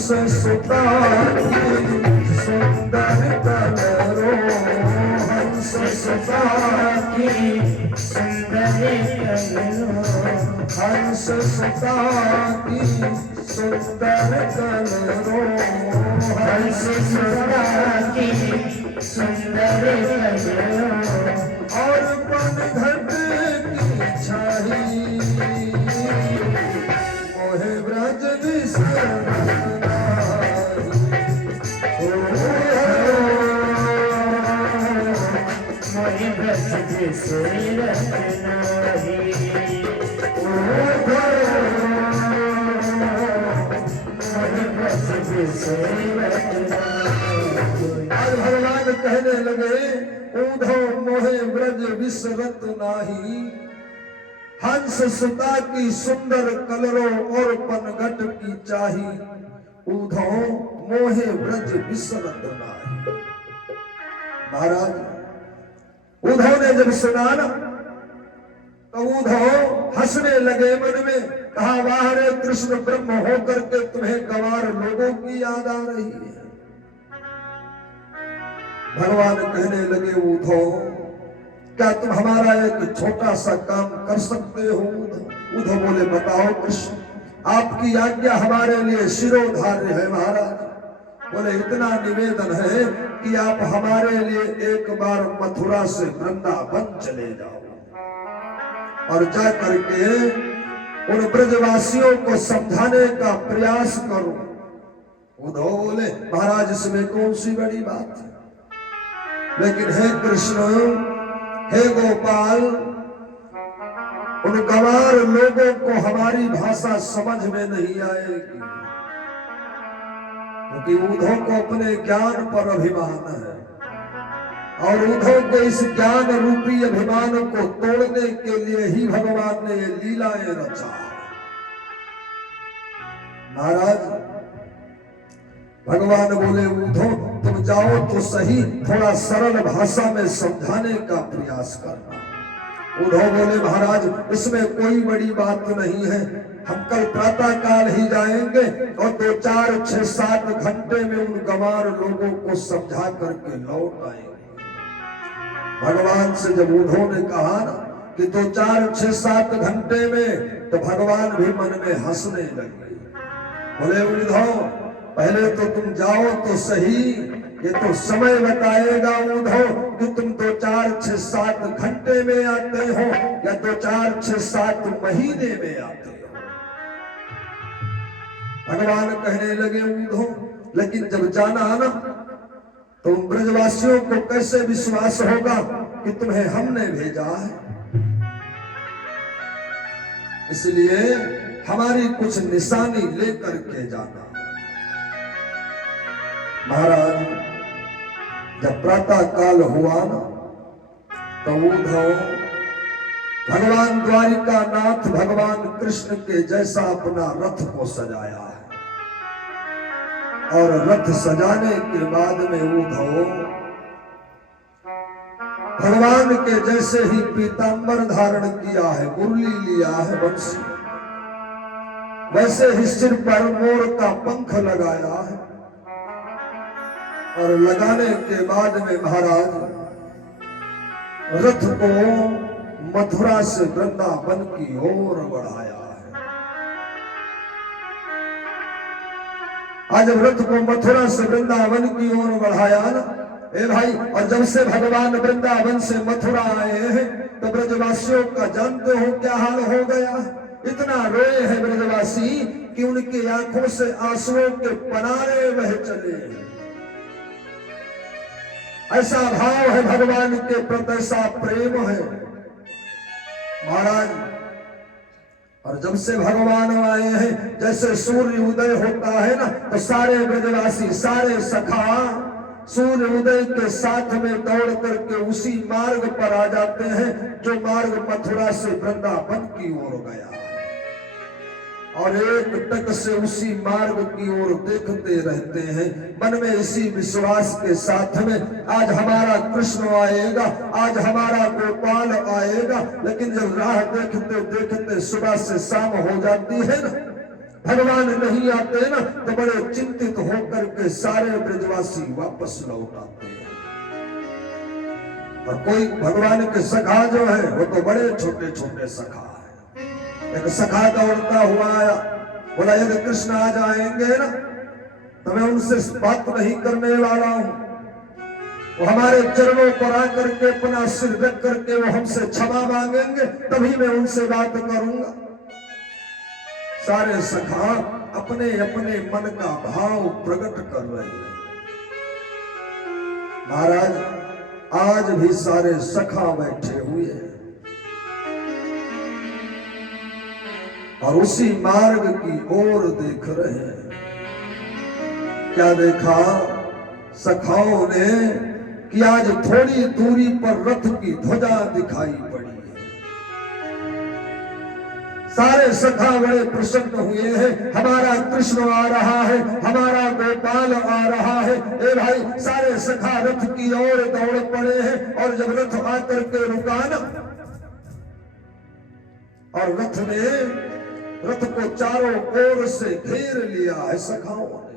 सुता की सुंदर कलरो, हंस सुता की सुंदर कलरो, हंस सुता की सुंदर कलरो, हंस सुता की सुंदर कलरो, और पनघट की छाही मोहे ब्रज विसरत नाही। मोहे ब्रज विसरत नाही। मोहे ब्रज विसरत नाही। आज भगवान कहने लगे ऊधो मोहे ब्रज विसरत नाही, हंस सुता की सुंदर कलरो और पनघट की चाही, ऊधो मोहे ब्रज विसरत नाही। महाराज ऊधो ने जब सुना ना तो ऊधो हंसने लगे मन में, कहा वाह रे कृष्ण, ब्रह्म होकर के तुम्हें गंवार लोगों की याद आ रही है। भगवान कहने लगे ऊधो क्या तुम हमारा एक छोटा सा काम कर सकते हो? ऊधो बोले बताओ कृष्ण, आपकी आज्ञा हमारे लिए शिरोधार्य है महाराज। बोले इतना निवेदन है कि आप हमारे लिए एक बार मथुरा से वृंदावन चले जाओ और जा करके उन ब्रजवासियों को समझाने का प्रयास करो। ऊधो बोले महाराज इसमें कौन सी बड़ी बात है, लेकिन हे कृष्ण, हे गोपाल, उन गंवार लोगों को हमारी भाषा समझ में नहीं आएगी, क्योंकि ऊधो को अपने ज्ञान पर अभिमान है और ऊधो के इस ज्ञान रूपी अभिमान को तोड़ने के लिए ही भगवान ने ये लीलाएं रचा। महाराज भगवान बोले ऊधो तुम जाओ तो सही, थोड़ा सरल भाषा में समझाने का प्रयास करना। ऊधो बोले महाराज इसमें कोई बड़ी बात नहीं है, हम कल प्रातः काल ही जाएंगे और 2, 4, 6, 7 घंटे में उन गंवार लोगों को समझा करके लौट आएंगे। भगवान से जब ऊधो ने कहा ना कि 2, 4, 6, 7 घंटे में, तो भगवान भी मन में हंसने लगे। बोले ऊधो पहले तो तुम जाओ तो सही, ये तो समय बताएगा ऊधो कि तुम 2, 4, 6, 7 घंटे में आते हो या 2, 4, 6, 7 महीने में आते हो। भगवान कहने लगे ऊधो लेकिन जब जाना ना तो ब्रजवासियों को कैसे विश्वास होगा कि तुम्हें हमने भेजा है, इसलिए हमारी कुछ निशानी लेकर के जाना। महाराज जब प्रातः काल हुआ ना तो ऊधो भगवान द्वारिका नाथ भगवान कृष्ण के जैसा अपना रथ को सजाया है और रथ सजाने के बाद में ऊधो भगवान के जैसे ही पीतांबर धारण किया है, मुरली लिया है बंसी, वैसे ही सिर पर मोर का पंख लगाया है और लगाने के बाद में महाराज रथ को मथुरा से वृंदावन की ओर बढ़ाया है। आज जब रथ को मथुरा से वृंदावन की ओर बढ़ाया ना ए भाई, और जब से भगवान वृंदावन से मथुरा आए हैं तो ब्रजवासियों का जानते हो क्या हाल हो गया। इतना रोए हैं ब्रजवासी कि उनकी आंखों से आंसुओं के पनारे बह चले। ऐसा भाव है भगवान के प्रति, ऐसा प्रेम है महाराज। और जब से भगवान आए हैं जैसे सूर्य उदय होता है ना तो सारे ब्रजवासी सारे सखा सूर्य उदय के साथ में दौड़ करके उसी मार्ग पर आ जाते हैं जो मार्ग मथुरा से वृंदावन की ओर गया और एक टक से उसी मार्ग की ओर देखते रहते हैं मन में इसी विश्वास के साथ में आज हमारा कृष्ण आएगा, आज हमारा गोपाल आएगा। लेकिन जब राह देखते देखते सुबह से शाम हो जाती है ना भगवान नहीं आते ना तो बड़े चिंतित होकर के सारे ब्रजवासी वापस लौट आते हैं। और कोई भगवान के सखा जो है वो तो बड़े छोटे छोटे सखा है। एक सखा दौड़ता हुआ आया, बोला यदि कृष्ण आ जाएंगे ना तो मैं उनसे बात नहीं करने वाला हूं, वो हमारे चरणों पर आकर के अपना सिर रख करके वो हमसे क्षमा मांगेंगे तभी मैं उनसे बात करूंगा। सारे सखा अपने अपने मन का भाव प्रकट कर रहे हैं। महाराज आज भी सारे सखा बैठे हुए हैं और उसी मार्ग की ओर देख रहे हैं। क्या देखा सखाओं ने कि आज थोड़ी दूरी पर रथ की ध्वजा दिखाई पड़ी है। सारे सखा बड़े प्रसन्न हुए हैं, हमारा कृष्ण आ रहा है, हमारा गोपाल आ रहा है। ए भाई सारे सखा रथ की ओर दौड़ पड़े हैं और जब रथ आकर के रुका ना और रथ को चारों ओर से घेर लिया है सखाओं ने,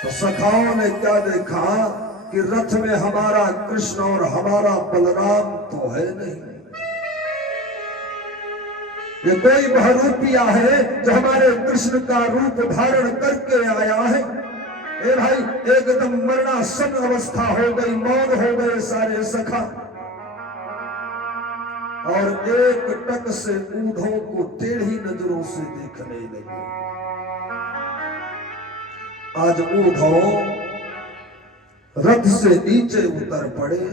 तो सखाओं ने क्या देखा कि रथ में हमारा कृष्ण और हमारा बलराम तो है नहीं, ये कोई बहरूपिया है जो हमारे कृष्ण का रूप धारण करके आया है। ए भाई एकदम मरणासन अवस्था हो गई, मौन हो गए सारे सखा और एक टक से ऊँटों को टेढ़ी नजरों से देखने लगे। आज ऊँटों रथ से नीचे उतर पड़े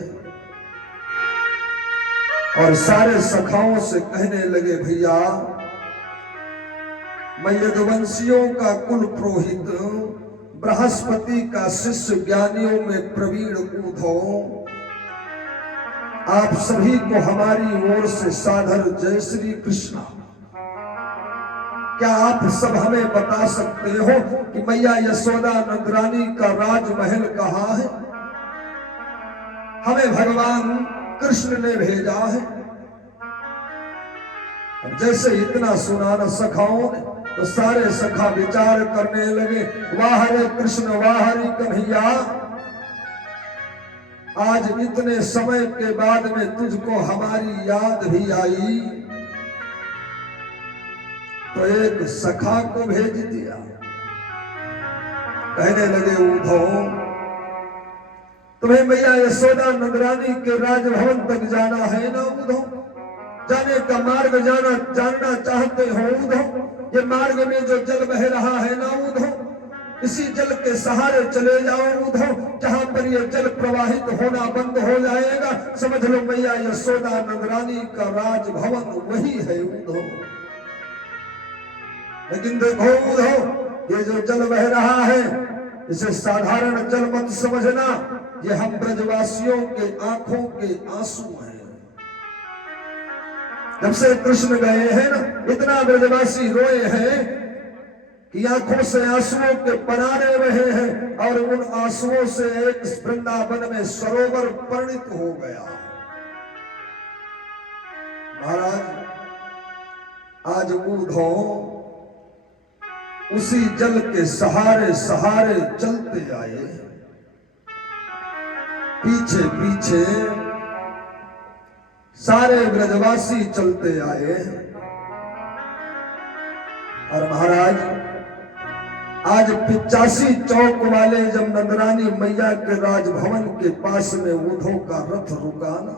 और सारे सखाओं से कहने लगे भैया मैं यदुवंशियों का कुल पुरोहित बृहस्पति का शिष्य ज्ञानियों में प्रवीण ऊँटों, आप सभी को हमारी ओर से सादर जय श्री कृष्णा। क्या आप सब हमें बता सकते हो कि मैया यशोदा नंदरानी का राजमहल कहाँ है? हमें भगवान कृष्ण ने भेजा है। अब जैसे इतना सुना न सखाओं ने तो सारे सखा विचार करने लगे, वाह हरे कृष्ण वाह हरि कन्हैया, आज इतने समय के बाद में तुझको हमारी याद भी आई तो एक सखा को भेज दिया। कहने लगे ऊँटों तुम्हें मैया यशोदा नंदरानी के राजभवन तक जाना है ना ऊँटों? जाने का मार्ग जानना चाहते हो ऊँटों? ये मार्ग में जो जल बह रहा है ना ऊँटों, इसी जल के सहारे चले जाओ ऊँटों। जहां पर ये जल प्रवाहित होना बंद हो जाएगा समझ लो मैया यशोदा नंदरानी का राजभवन वही है ऊँटों। लेकिन देखो ऊँटों ये जो जल बह रहा है इसे साधारण जल मत समझना, ये हम ब्रजवासियों के आंखों के आंसू हैं। जब से कृष्ण गए हैं ना इतना ब्रजवासी रोए हैं कि आंखों से आंसुओं के पनारे रहे हैं और उन आंसुओं से एक वृंदावन में सरोवर परिणित हो गया। महाराज आज ऊँटों उसी जल के सहारे सहारे चलते आए, पीछे पीछे सारे ब्रजवासी चलते आए। और महाराज आज 85 चौक वाले जब नंदरानी मैया के राजभवन के पास में ऊँटों का रथ रुका ना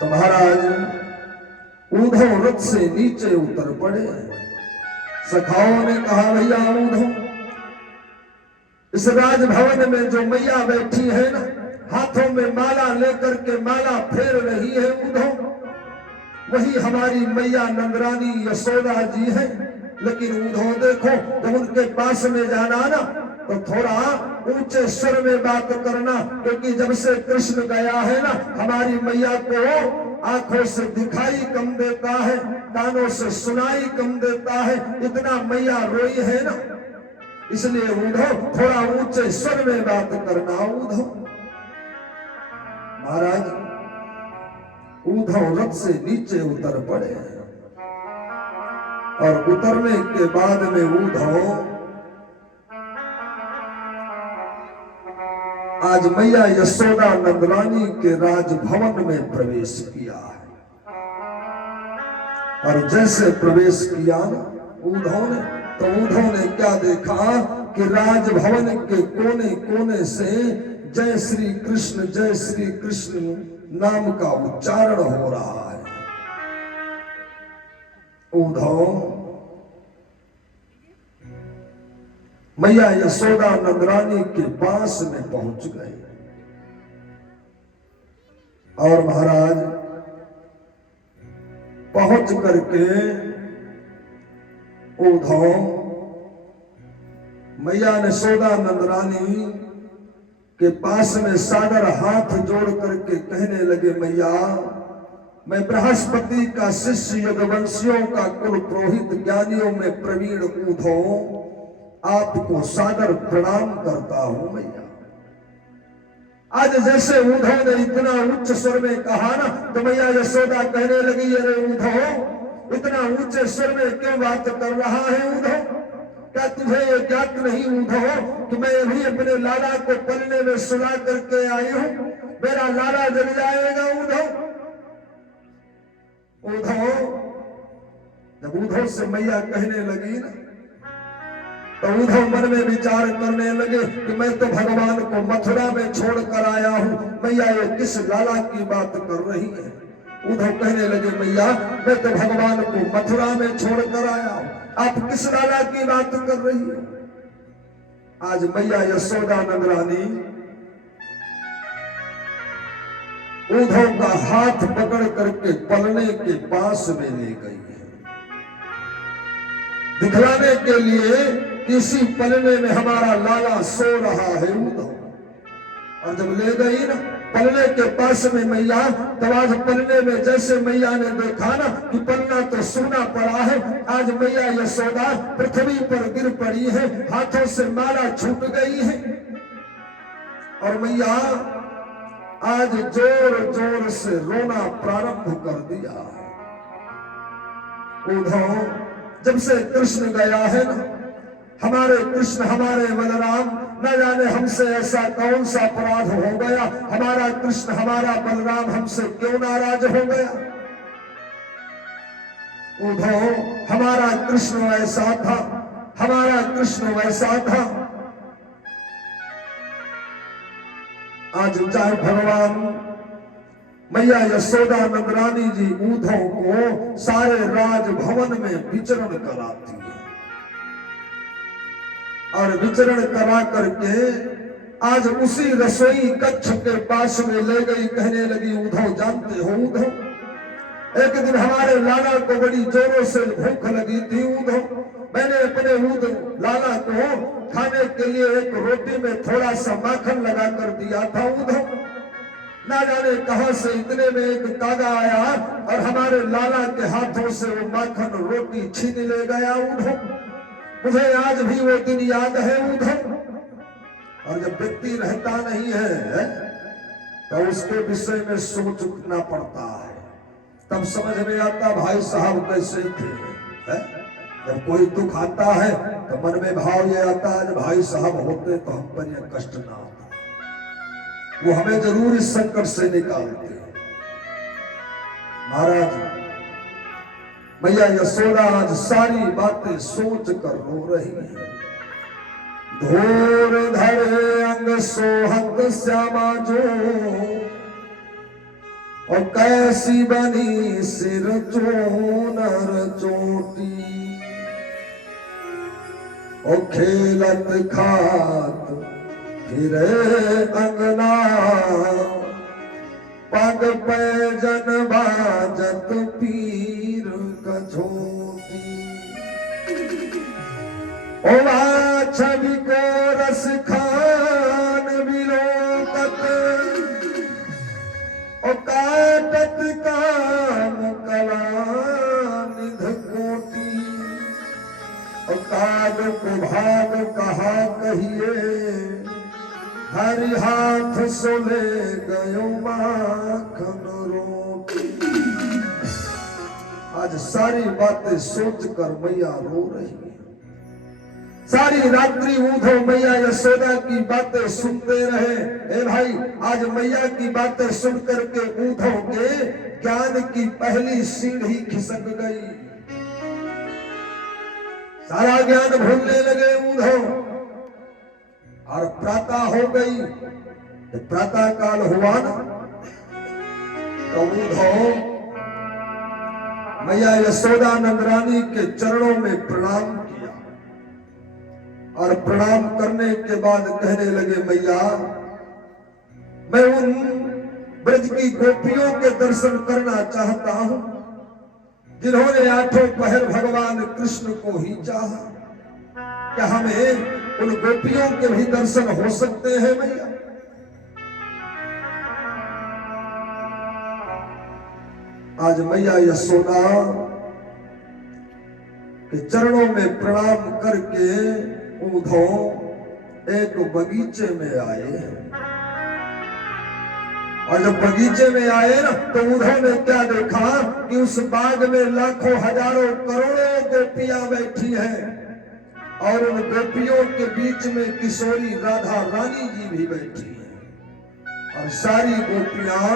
तो महाराज ऊँटों रथ से नीचे उतर पड़े। सखाओं ने कहा भैया ऊँटों इस राजभवन में जो मैया बैठी है ना हाथों में माला लेकर के माला फेर रही है ऊँटों, वही हमारी मैया नंदरानी यशोदा जी है। लेकिन ऊँटों देखो जब उनके पास में जाना ना तो थोड़ा ऊंचे स्वर में बात करना, क्योंकि जब से कृष्ण गया है ना हमारी मैया को आंखों से दिखाई कम देता है, कानों से सुनाई कम देता है, इतना मैया रोई है ना, इसलिए ऊँटों थोड़ा ऊंचे स्वर में बात करना। ऊँटों महाराज ऊँटों रथ से नीचे उतर पड़े और उतरने के बाद में उद्धव आज मैया यशोदा नंदरानी के राजभवन में प्रवेश किया है। और जैसे प्रवेश किया उद्धव ने, तो उद्धव ने क्या देखा कि राजभवन के कोने कोने से जय श्री कृष्ण नाम का उच्चारण हो रहा है। उद्धव मैया यशोदा नंदरानी के पास में पहुंच गए और महाराज पहुंच करके उद्धव मैया यशोदा नंदरानी के पास में सादर हाथ जोड़ करके कहने लगे, मैया मैं बृहस्पति का शिष्य यदुवंशियों का कुल पुरोहित ज्ञानियों में प्रवीण उद्धव आपको सादर प्रणाम करता हूं मैया। आज जैसे उद्धव ने इतना उच्च स्वर में कहा ना, तो मैया यशोदा कहने लगी, अरे उद्धव इतना ऊंचे स्वर में क्यों बात कर रहा है उद्धव? क्या तुझे ये ज्ञात नहीं उद्धव कि मैं अभी अपने लाला को पलने में सुला करके आई हूं, मेरा लाला जग जाएगा उद्धव। जब उद्धव से मैया कहने लगी ना, तो उद्धव मन में विचार करने लगे कि मैं तो भगवान को मथुरा में छोड़ कर आया हूं, मैया ये किस लाला की बात कर रही है। उद्धव कहने लगे, मैया मैं तो भगवान को मथुरा में छोड़ कर आया हूं, आप किस लाला की बात कर रही है। आज मैया यशोदा नंदरानी उद्धव का हाथ पकड़ करके पलने के पास में ले गई है, दिखलाने के लिए किसी पलने में हमारा लाला सो रहा है उद्धव। और जब ले गई ना पलने के पास में मैया, तब आज पलने में जैसे मैया ने देखा ना कि पलना तो सूना पड़ा है, आज मैया यशोदा पृथ्वी पर गिर पड़ी है, हाथों से माला छूट गई है। और मैया आज जोर जोर से रोना प्रारंभ कर दिया। उद्धव जब से कृष्ण गया है ना, हमारे कृष्ण हमारे बलराम, न जाने हमसे ऐसा कौन सा अपराध हो गया, हमारा कृष्ण हमारा बलराम हमसे क्यों नाराज हो गया। उद्धव हमारा कृष्ण वैसा था, हमारा कृष्ण वैसा था। आज चाहे भगवान मैया यशोदा नंदरानी जी उद्धव को सारे राजभवन में विचरण कराती है, और विचरण करा करके आज उसी रसोई कक्ष के पास में ले गई, कहने लगी, उद्धव जानते हो उद्धव, एक दिन हमारे लाला को बड़ी जोरों से भूख लगी थी उद्धव, मैंने अपने लाला को खाने के लिए एक रोटी में थोड़ा सा माखन लगा कर दिया था उद्धव। ना जाने कहां से इतने में एक कागा आया और हमारे लाला के हाथों से वो माखन रोटी छीन ले गया उद्धव। मुझे आज भी वो दिन याद है उद्धव। और जब व्यक्ति रहता नहीं है तो उसके विषय में सोचना पड़ता है, तब समझ में आता भाई साहब कैसे थे। जब कोई दुख आता है तो मन में भाव ये आता है, भाई साहब होते तो हम पर यह कष्ट ना होता, वो हमें जरूर इस संकट से निकालते। महाराज मैया यशोदा आज सारी बातें सोच कर रो रही है। धोर धरे अंग सोहत श्यामा जो, और कैसी बनी सिर चोनर चोटी, और खेलत खात फिरे अंगना, पग पैजन बाजत पीर कछोटी। ओ छवि को रस खान विलोकत, ओ काटत काम कला निध कोटी, और काग को भाग कहा कहिए, हरि हाथ सोले गयो माखन रोटी। आज सारी बातें सोचकर मैया रो रही है। सारी रात्रि ऊधो मैया यशोदा की बातें सुनते रहे। ए भाई, आज मैया की बातें सुन करके ऊधो के ज्ञान की पहली सीढ़ी खिसक गई। सारा ज्ञान भूलने लगे ऊधो। और प्रातः हो गई। प्रातः काल हुआ ना, तो ऊधो मैया यशोदा नंदरानी के चरणों में प्रणाम किया और प्रणाम करने के बाद कहने लगे, मैया मैं उन ब्रज की गोपियों के दर्शन करना चाहता हूं जिन्होंने आठों पहर भगवान कृष्ण को ही चाहा। क्या हमें उन गोपियों के भी दर्शन हो सकते हैं मैया? आज मैया यशोदा के चरणों में प्रणाम करके ऊधो एक बगीचे में आए। और जब बगीचे में आए ना, तो ऊधो ने क्या देखा कि उस बाग में लाखों हजारों करोड़ों गोपियां बैठी हैं और उन गोपियों के बीच में किशोरी राधा रानी जी भी बैठी हैं। और सारी गोपियां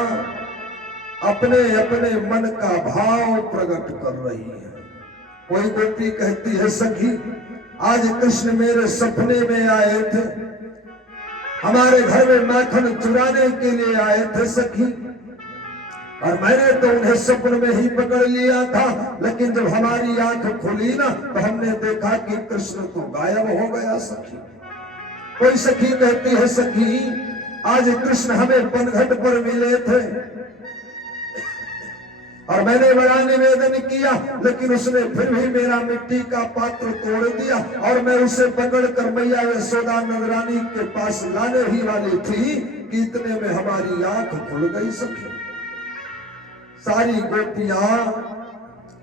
अपने अपने मन का भाव प्रकट कर रही है। कोई गोपी कहती है, सखी आज कृष्ण मेरे सपने में आए थे, हमारे घर में माखन चुराने के लिए आए थे सखी, और मैंने तो उन्हें सपने में ही पकड़ लिया था, लेकिन जब हमारी आंख खुली ना, तो हमने देखा कि कृष्ण तो गायब हो गया सखी। कोई सखी कहती है, सखी आज कृष्ण हमें बनघट पर मिले थे और मैंने बड़ा निवेदन किया, लेकिन उसने फिर भी मेरा मिट्टी का पात्र तोड़ दिया और मैं उसे पकड़कर मैया यशोदा नंदरानी के पास लाने ही वाली थी कि इतने में हमारी आंख खुल गई सखी। सारी गोपियां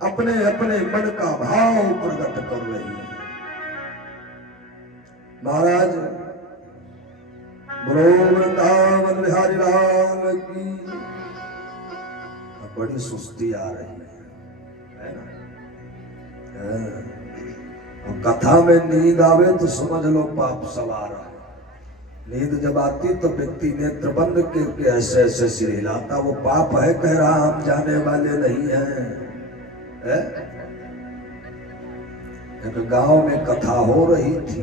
अपने अपने मन का भाव प्रकट कर रही हैं। महाराज बोलो वृंदावन बिहारी लाल की। बड़ी सुस्ती आ रही है ना? और कथा में नींद आवे तो समझ लो पाप सवार। नींद जब आती तो व्यक्ति नेत्र बंद करके ऐसे ऐसे सिर हिलाता, वो पाप है कह रहा, हम जाने वाले नहीं हैं। एक गांव में कथा हो रही थी।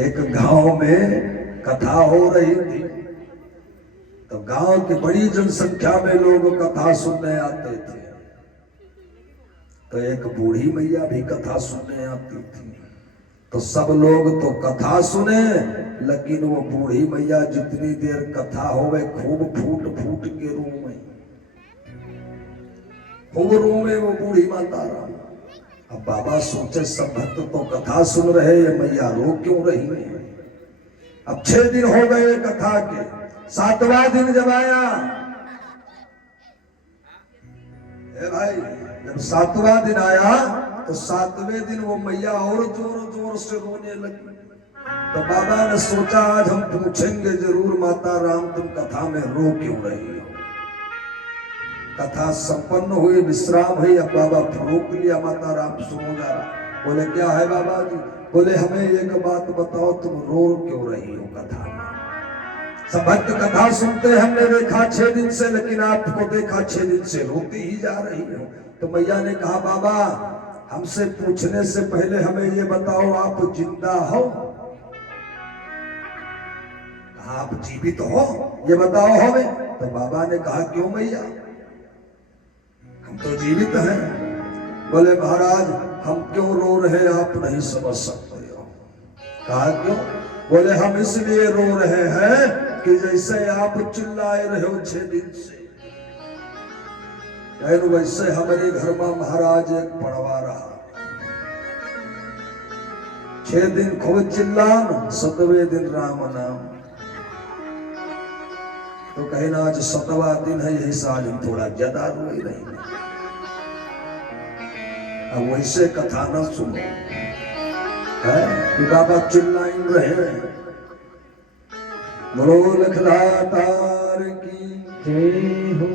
एक गांव में कथा हो रही थी, तो गांव की बड़ी जनसंख्या में लोग कथा सुनने आते थे। तो एक बूढ़ी मैया भी कथा सुनने आती थी। तो सब लोग तो कथा सुने, लेकिन वो बूढ़ी मैया जितनी देर कथा होवे खूब फूट फूट के रोवे, खूब रोवे वो बूढ़ी माता राम। अब बाबा सोचे सब भक्त तो कथा सुन रहे, ये मैया रो क्यों रही है? अब 6 दिन हो गए कथा के। 7वां दिन जब आया, भाई जब 7वां दिन आया तो 7वें दिन वो मैया और जोर जोर से रोने लगी। तो बाबा ने सोचा आज हम पूछेंगे जरूर, माता राम तुम कथा में रो क्यों रही हो? कथा संपन्न हुई, विश्राम हुई। अब बाबा रोक लिया, माता राम सुनो जरा। बोले क्या है बाबा जी? बोले हमें एक बात बताओ, तुम रो क्यों रही हो कथा में? सब भक्त कथा सुनते हमने देखा 6 दिन से, लेकिन आपको देखा 6 दिन से रोती ही जा रही हो। तो मैया ने कहा, बाबा हमसे पूछने से पहले हमें ये बताओ आप जिंदा हो? कहा आप जीवित हो, ये बताओ हमें। तो बाबा ने कहा क्यों मैया, हम तो जीवित हैं। बोले महाराज हम क्यों रो रहे आप नहीं समझ सकते हो। कहा क्यों? बोले हम इसलिए रो रहे हैं कि जैसे आप चिल्लाए रहे हो 6 दिन से, वैसे हमारे घर में महाराज एक पड़वा रहा। 6 दिन खूब चिल्लान, 7वें दिन राम नाम। तो कहना आज 7वां दिन है, यही से आज हम थोड़ा ज्यादा रोए नहीं। अब वैसे कथा न सुनो है कि बाबा चिल्ला रहे हैं। बोलो लखदातार की जय हो।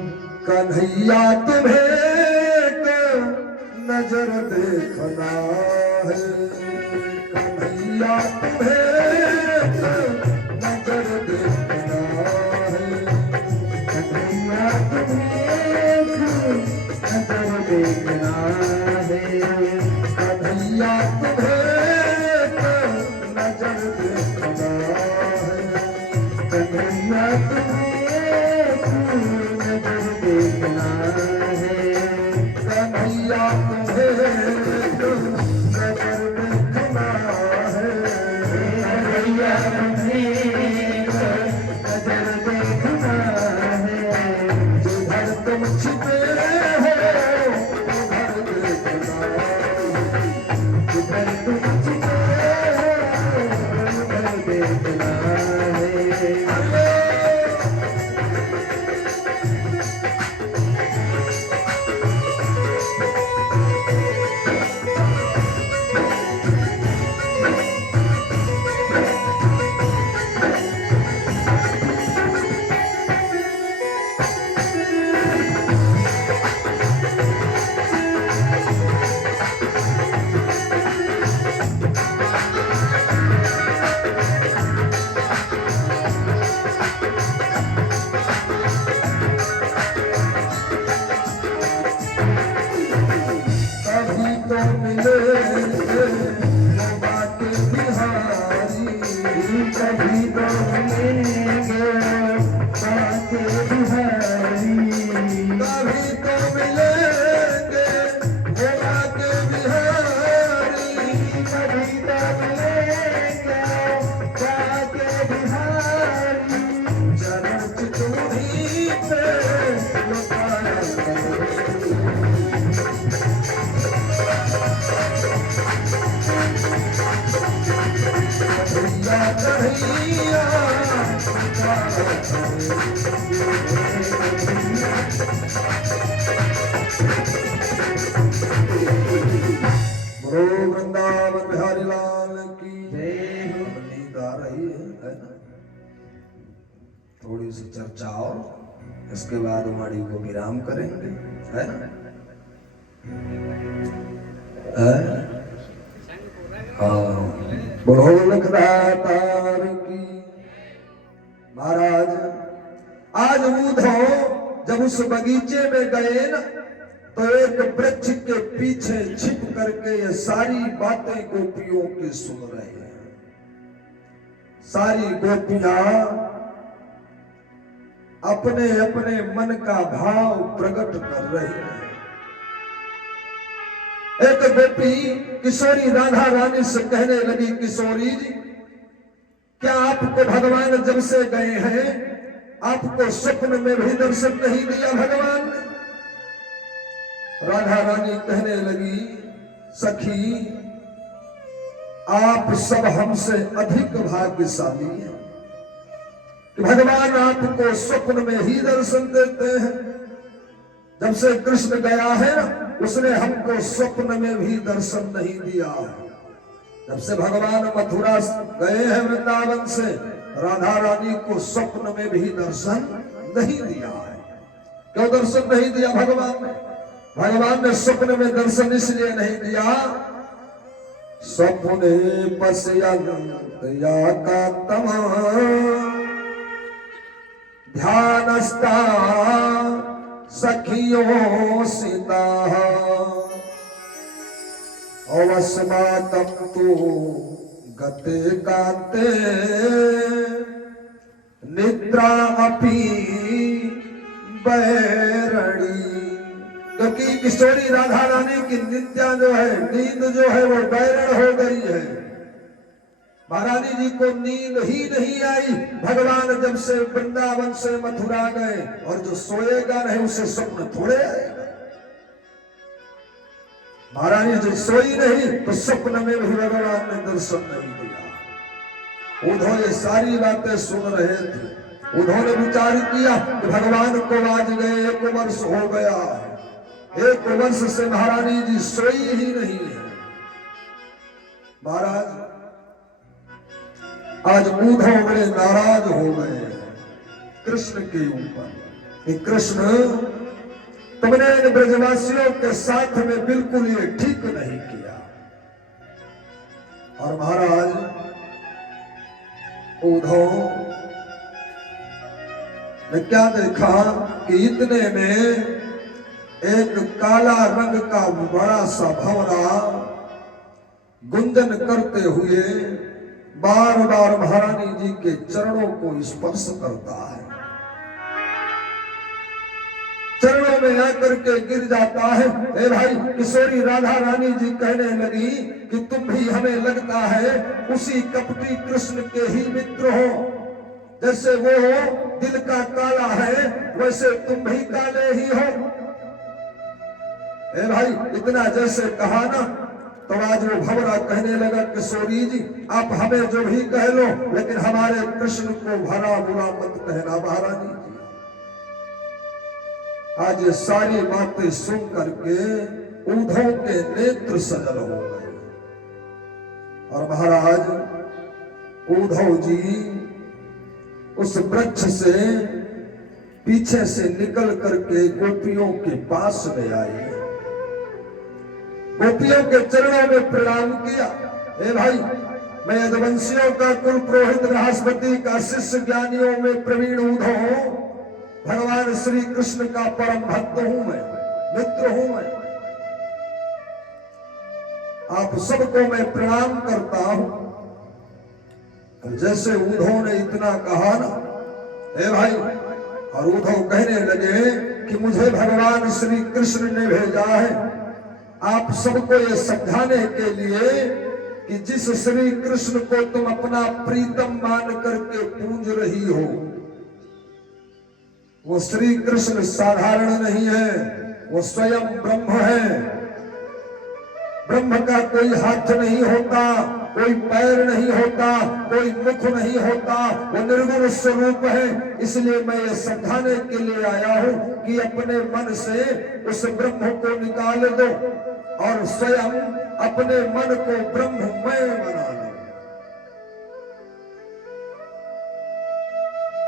कन्हैया तुम्हें एक नजर देखना है, कन्हैया तुम्हें एक नजर देखना है, कन्हैया तुम्हें एक नजर देखना है, कन्हैया तुम्हें एक नजर देखना है, कन्हैया तुम्हें एक नजर देखना है, कन्हैया तुम्हें एक नजर देखना है, कन्हैया तुम्हें एक नजर देखना है, जिधर तुम छिपे हो उधर देखना है, जिधर तुम छिपे हो उधर देखना है। कभी तो मिलेंगे वो बातें बिहारी, कभी तो मिलेंगे बातें बिहारी, कभी तो मिलेंगे वो बातें बिहारी, कभी तो मिलेंगे बातें बिहारी, चरण चितौनी पे लुटाया कन्हैया बोलो वृंदावन बिहारी लाल की जय। नींद आ रही है ना? थोड़ी सी चर्चा और इसके बाद वाणी को विराम करेंगे, है ना? हाँ, बोलो लखदातार की। महाराज आज उद्धव जब उस बगीचे में गए ना, तो एक वृक्ष के पीछे छिप करके ये सारी बातें गोपियों की सुन रहे हैं। सारी गोपियां अपने अपने मन का भाव प्रकट कर रही हैं। एक गोपी किशोरी राधा रानी से कहने लगी, किशोरी जी क्या आपको भगवान जब से गए हैं आपको स्वप्न में भी दर्शन नहीं दिया भगवान ने? राधा रानी कहने लगी, सखी आप सब हमसे अधिक भाग्यशाली हैं कि भगवान आपको स्वप्न में ही दर्शन देते हैं। जब से कृष्ण गया है ना, उसने हमको स्वप्न में भी दर्शन नहीं दिया। जब से भगवान मथुरा गए हैं वृंदावन से, राधा रानी को स्वप्न में भी दर्शन नहीं दिया है। क्यों दर्शन नहीं दिया भगवान ने? भगवान ने स्वप्न में दर्शन इसलिए नहीं दिया, स्वप्ने पश्यन्त या कांतम ध्यानस्था सखियों सीता अवस्माकं तु गते काते निद्रा अपि बैरणी। क्योंकि किशोरी राधा रानी की निद्रा जो है, नींद जो है वो बैरण हो गई है। महारानी जी को नींद ही नहीं आई। भगवान जब से वृंदावन से मथुरा गए, और जो सोएगा नहीं उसे स्वप्न थोड़े आएगा। महारानी जो सोई नहीं तो स्वप्न में भी भगवान ने दर्शन नहीं दिया। उद्धव ये सारी बातें सुन रहे थे। उन्होंने विचार किया कि भगवान को आज गए 1 वर्ष हो गया, 1 वर्ष से महारानी जी सोई ही नहीं है। महाराज आज उद्धव बड़े नाराज हो गए कृष्ण के ऊपर कि कृष्ण तुमने इन ब्रजवासियों के साथ में बिल्कुल ये ठीक नहीं किया। और महाराज उद्धव ने क्या देखा कि इतने में एक काला रंग का बड़ा सा भंवरा गुंजन करते हुए बार बार महारानी जी के चरणों को स्पर्श करता है, चरणों में आकर के गिर जाता है। ए भाई, किशोरी राधा रानी जी कहने लगी कि तुम भी हमें लगता है उसी कपटी कृष्ण के ही मित्र हो, जैसे वो दिल का काला है वैसे तुम भी काले ही हो। ए भाई, इतना जैसे कहा ना, तो आज वो भंवरा कहने लगा किशोरी जी आप हमें जो भी कह लो, लेकिन हमारे कृष्ण को भला बुरा मत कहना महारानी जी। आज ये सारी बातें सुन करके उद्धव के नेत्र सजल हो गए। और महाराज उद्धव जी उस वृक्ष से पीछे से निकल करके गोपियों के पास में आए, गोपियों के चरणों में प्रणाम किया। ए भाई, मैं यदुवंशियों का कुल पुरोहित बृहस्पति का शिष्य ज्ञानियों में प्रवीण उद्धव हूं, भगवान श्री कृष्ण का परम भक्त हूं, मैं मित्र हूं, मैं आप सबको मैं प्रणाम करता हूं। जैसे उद्धव ने इतना कहा ना, ए भाई, और उद्धव कहने लगे कि मुझे भगवान श्री कृष्ण ने भेजा है आप सबको ये समझाने के लिए कि जिस श्री कृष्ण को तुम अपना प्रीतम मान करके पूज रही हो, वो श्री कृष्ण साधारण नहीं है, वो स्वयं ब्रह्म है। ब्रह्म का कोई हाथ नहीं होता, कोई पैर नहीं होता, कोई मुख नहीं होता, वो निर्गुण स्वरूप है। इसलिए मैं ये समझाने के लिए आया हूं कि अपने मन से उस ब्रह्म को निकाल दो और स्वयं अपने मन को ब्रह्ममय बना लो।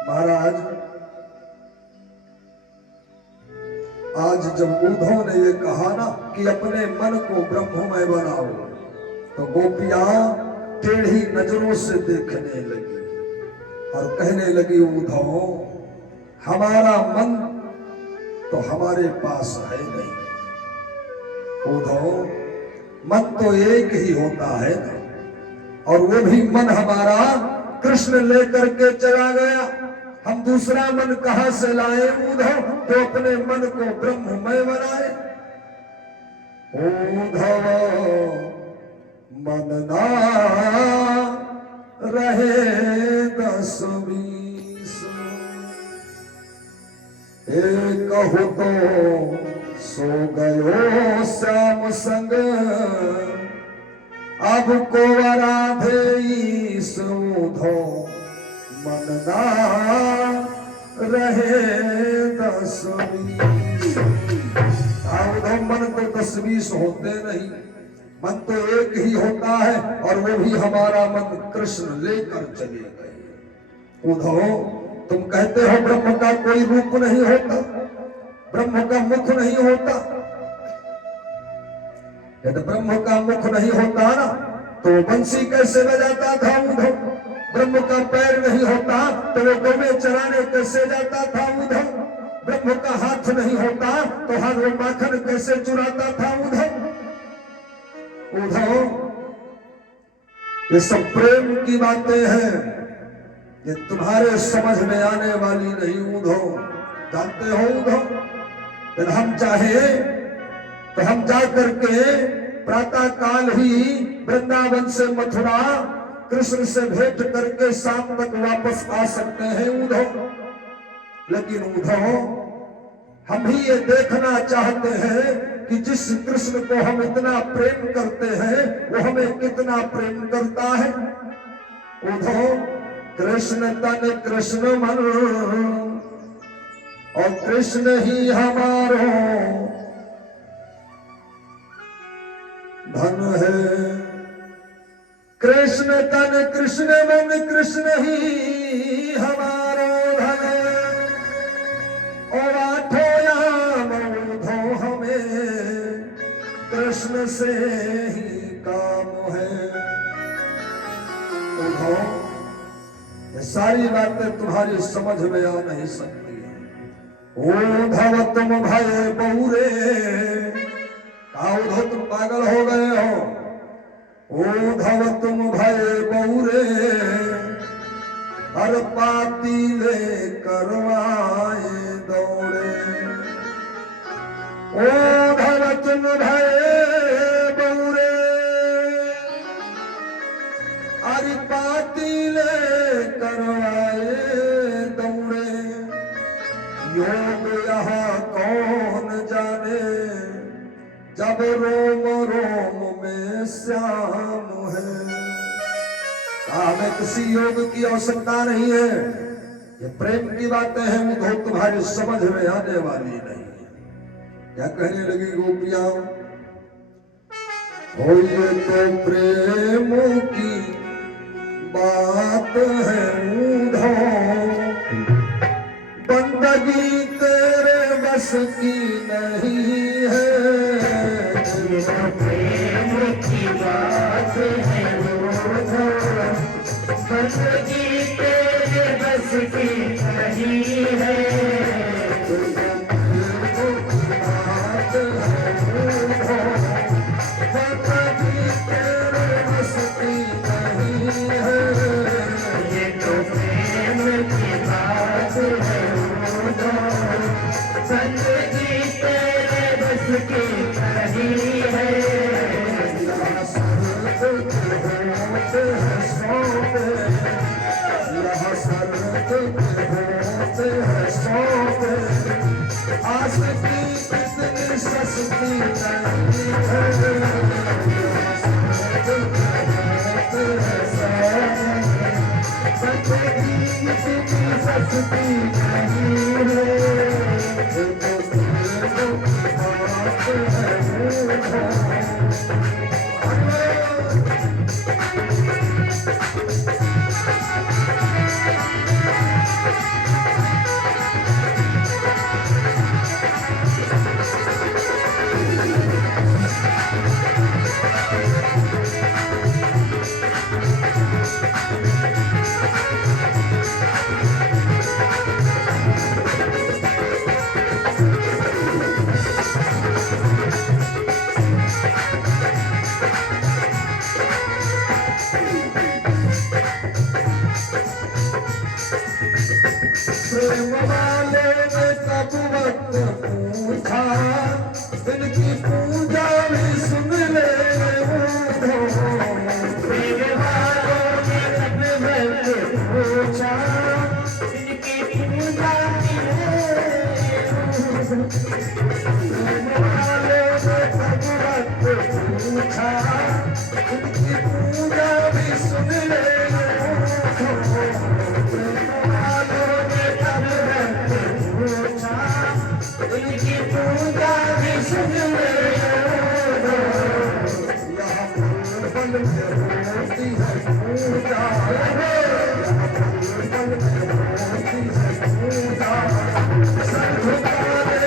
महाराज, आज जब उद्धव ने ये कहा ना कि अपने मन को ब्रह्ममय बनाओ, तो गोपियां टेढ़ी नजरों से देखने लगी और कहने लगी उद्धव हमारा मन तो हमारे पास है नहीं। उद्धव, मन तो एक ही होता है ना, और वो भी मन हमारा कृष्ण लेकर के चला गया। हम दूसरा मन कहां से लाए उद्धव? तो अपने मन को ब्रह्ममय बनाए। उद्धव मन ना रहे 10-20, एक हो तो सो गयो श्याम संग, अब को राधे उद्धव मन ना रहे 10-20। उद्धव, मन तो 10-20 होते नहीं, मन तो एक ही होता है, और वो भी हमारा मन कृष्ण लेकर चले गए। उद्धव, तुम कहते हो ब्रह्म का कोई रूप नहीं होता, ब्रह्म का मुख नहीं होता। यदि ब्रह्म का मुख नहीं होता ना, तो बंसी कैसे बजाता था उद्धव? ब्रह्म का पैर नहीं होता तो वो गौवे चराने कैसे जाता था उद्धव? ब्रह्म का हाथ नहीं होता तो हर वो माखन कैसे चुराता था उद्धव? उद्धव, ये सब प्रेम की बातें हैं, ये तुम्हारे समझ में आने वाली नहीं उद्धव। जानते हो उद्धव, यदि हम चाहे तो हम जा करके प्रातः काल ही वृंदावन से मथुरा कृष्ण से भेंट करके शाम तक वापस आ सकते हैं उद्धव। लेकिन उद्धव, हम भी ये देखना चाहते हैं कि जिस कृष्ण को हम इतना प्रेम करते हैं वो हमें कितना प्रेम करता है। उद्धव, कृष्ण तन कृष्ण मन और कृष्ण ही हमारो धन है। कृष्ण तन कृष्ण मन कृष्ण ही हमारो धन, और आठों याम से ही काम है। उद्धव, ये सारी बातें तुम्हारी समझ में आ नहीं सकती है। उद्धव तुम भय बहुरे, कहा उद्धव तुम पागल हो गए हो। उद्धव तुम भय बहुरे, हर पातीले करवाए दौड़े। उद्धव तुम भय बहुरे, हर पातीले करवाए दौड़े। योग यहाँ कौन जाने, जब रोम रोम में श्याम है। हमें किसी योग की आवश्यकता नहीं है, ये प्रेम की बातें हैं, उद्धव तुम्हारी समझ में आने वाली नहीं है। क्या कहने लगी गोपियां, हो ये तो प्रेम की बात है उद्धव, बंदगी तेरे बस की नहीं है। ये तो प्रेम की बात है उद्धव, बंदगी तेरे बस की नहीं है। प्रेम वाले ने कब वक्त पूछा, इनकी पूजा भी सुन ले उद्धव। प्रेम वालों ने कब वक्त पूछा, इनकी पूजा भी प्रेम वालों ने कब वक्त पूछा, इनकी पूजा भी सुन ले इनकी पूजा भी सुन ले। बल में होती है पूजा, बल में होती है पूजा, सर झुकाने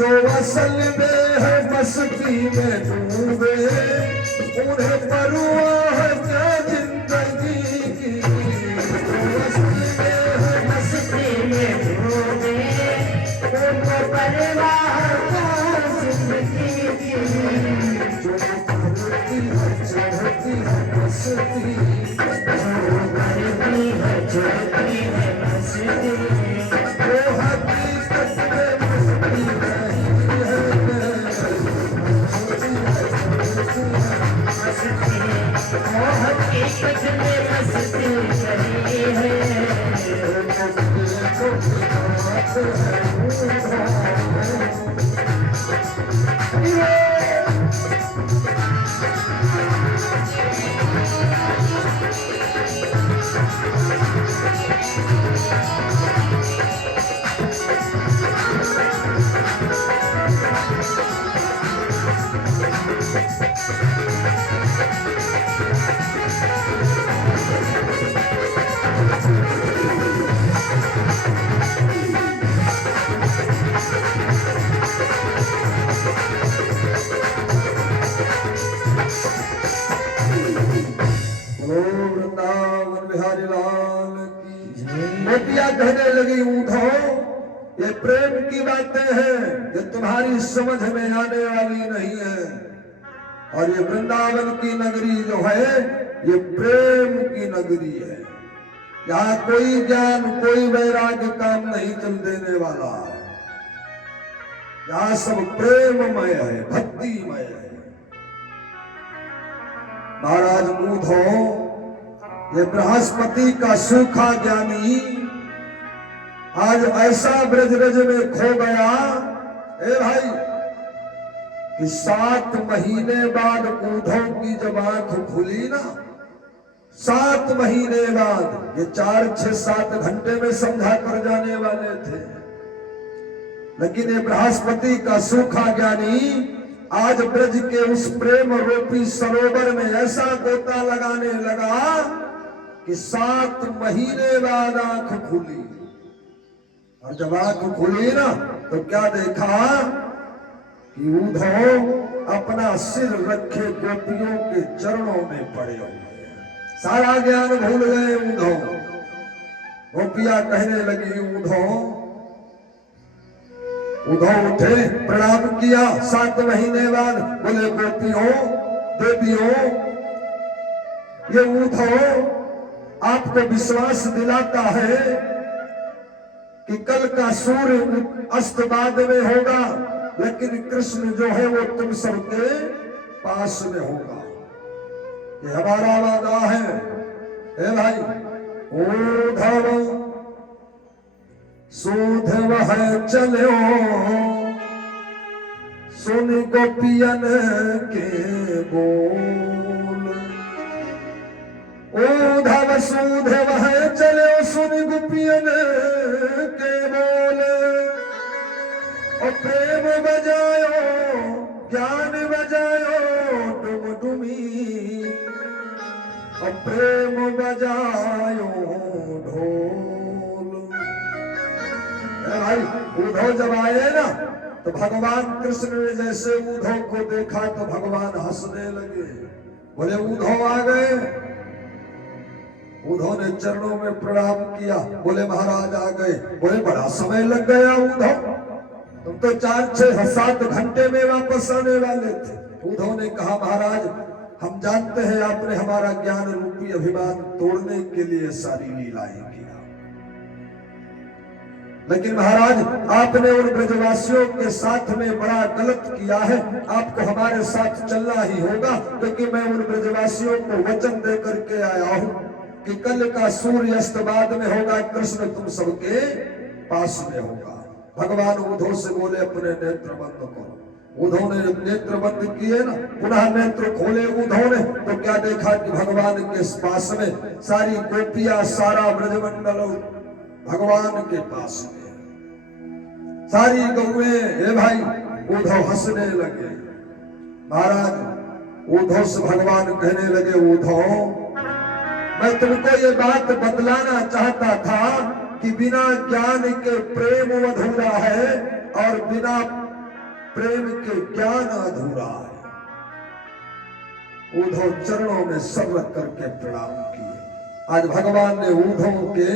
जो असल में है मस्ती में डूबे, उन्हें परवाह है क्या जिंदगी की। जो असल में है मस्ती में डूबे, उन्हें परवाह है क्या जिंदगी की। जो करती है चढ़ती है मस्ती, जो करती है चढ़ती है मस्ती, वो हकीकत में मस्ती नहीं है। वृंदावन बिहारी लाल की गोपियां कहने लगी उठो, ये प्रेम की बातें हैं, ये तुम्हारी समझ में आने वाली नहीं है। और ये वृंदावन की नगरी जो है ये प्रेम की नगरी है। यहाँ कोई ज्ञान कोई वैराग्य काम नहीं चल देने वाला है। यहाँ सब प्रेममय है, भक्तिमय है। महाराज उद्धव, ये बृहस्पति का सूखा ज्ञानी आज ऐसा ब्रजरज में खो गया ए भाई कि 7 महीने बाद उद्धव की जब आंख खुली ना, 7 महीने बाद, ये 4, 6, 7 घंटे में समझा कर जाने वाले थे, लेकिन ये बृहस्पति का सूखा ज्ञानी आज ब्रज के उस प्रेम रूपी सरोवर में ऐसा गोता लगाने लगा कि 7 महीने बाद आंख खुली। और जब आंख खुली ना तो क्या देखा कि उद्धव अपना सिर रखे गोपियों के चरणों में पड़े हुए हैं। सारा ज्ञान भूल गए उद्धव। गोपियां कहने लगी उद्धव उठे, प्रणाम किया 7 महीने बाद। बोले गोपियों देवियों, ये उद्धव आपको विश्वास दिलाता है कि कल का सूर्य अस्त बाद में होगा, लेकिन कृष्ण जो है वो तुम सबके पास में होगा। ये हमारा वादा है। हे भाई उद्धव सूध वह चलो, सुन गोपियन के बोल। उद्धव सूध वह चलो, सुन गोपियन के बोल। और प्रेम बजायो ज्ञान बजायो डुमडुमी, और प्रेम बजायो ढोल। भाई उद्धव जब आए ना तो भगवान कृष्ण ने जैसे उद्धव को देखा तो भगवान हंसने लगे। बोले उद्धव आ गए। उद्धव ने चरणों में प्रणाम किया। बोले महाराज आ गए। बोले बड़ा समय लग गया उद्धव, तुम तो 4, 6, 7 घंटे में वापस आने वाले थे। उद्धव ने कहा महाराज हम जानते हैं आपने हमारा ज्ञान रूपी अभिमान तोड़ने के लिए सारी लीलाएं किया, लेकिन महाराज आपने उन ब्रजवासियों के साथ में बड़ा गलत किया है। आपको हमारे साथ चलना ही होगा, क्योंकि मैं उन ब्रजवासियों को वचन दे करके आया हूं कि कल का सूर्य अस्त बाद में होगा, कृष्ण तुम सबके पास में होगा। भगवान उद्धव से बोले अपने नेत्र बंद करो। उद्धव ने नेत्र बंद किए ना, पुनः नेत्र खोले उद्धव ने तो क्या देखा कि भगवान के पास में सारी गोपियां, सारा ब्रजमंडल भगवान के पास में, सारी गौएं। हे भाई उद्धव हंसने लगे। महाराज उद्धव से भगवान कहने लगे उद्धव मैं तुमको ये बात बतलाना चाहता था कि बिना ज्ञान के प्रेम अधूरा है और बिना प्रेम के ज्ञान अधूरा है। उद्धव चरणों में सर रख करके प्रणाम किए। आज भगवान ने उद्धव के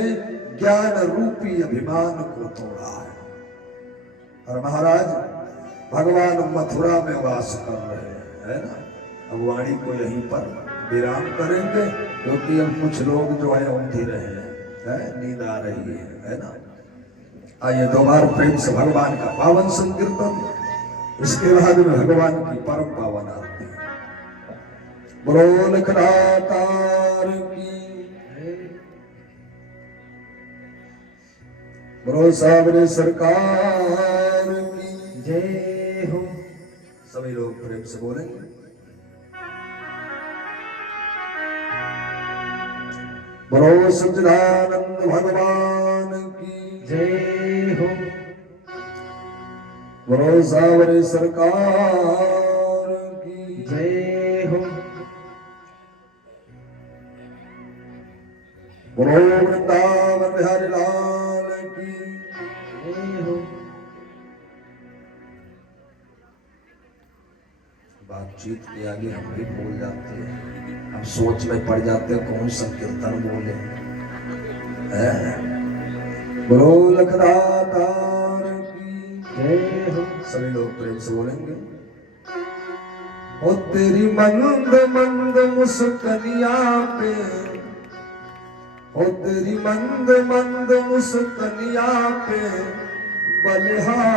ज्ञान रूपी अभिमान को तोड़ा है। और महाराज भगवान मथुरा में वास कर रहे हैं, है ना। अब वाणी को यहीं पर विराम करेंगे, क्योंकि अब कुछ लोग जो है उठी रहे हैं, नींद आ रही है ना। आइए दोबारा प्रेम से भगवान का पावन संकीर्तन, इसके बाद में भगवान की परम पावन आरती। बोलो लिखनाता की, बोलो सावरे सरकार की जय हो। सभी लोग प्रेम से बोलेंगे। बोलो सच्चिदानंद भगवान की जय हो। बोलो सावरे सरकार की जय हो। बोलो वृंदावन बिहारी लाल की जय हो। बातचीत के आगे हम भी भूल जाते हैं, हम सोच में पड़ जाते हैं कौन सा कीर्तन बोले। बोलो लखदातार की जय हो। सभी लोग प्रेम से बोलेंगे। ओ तेरी मंद मंद मुस्कनिया पे, ओ तेरी मंद मंद मुस्कनिया पे बलिहार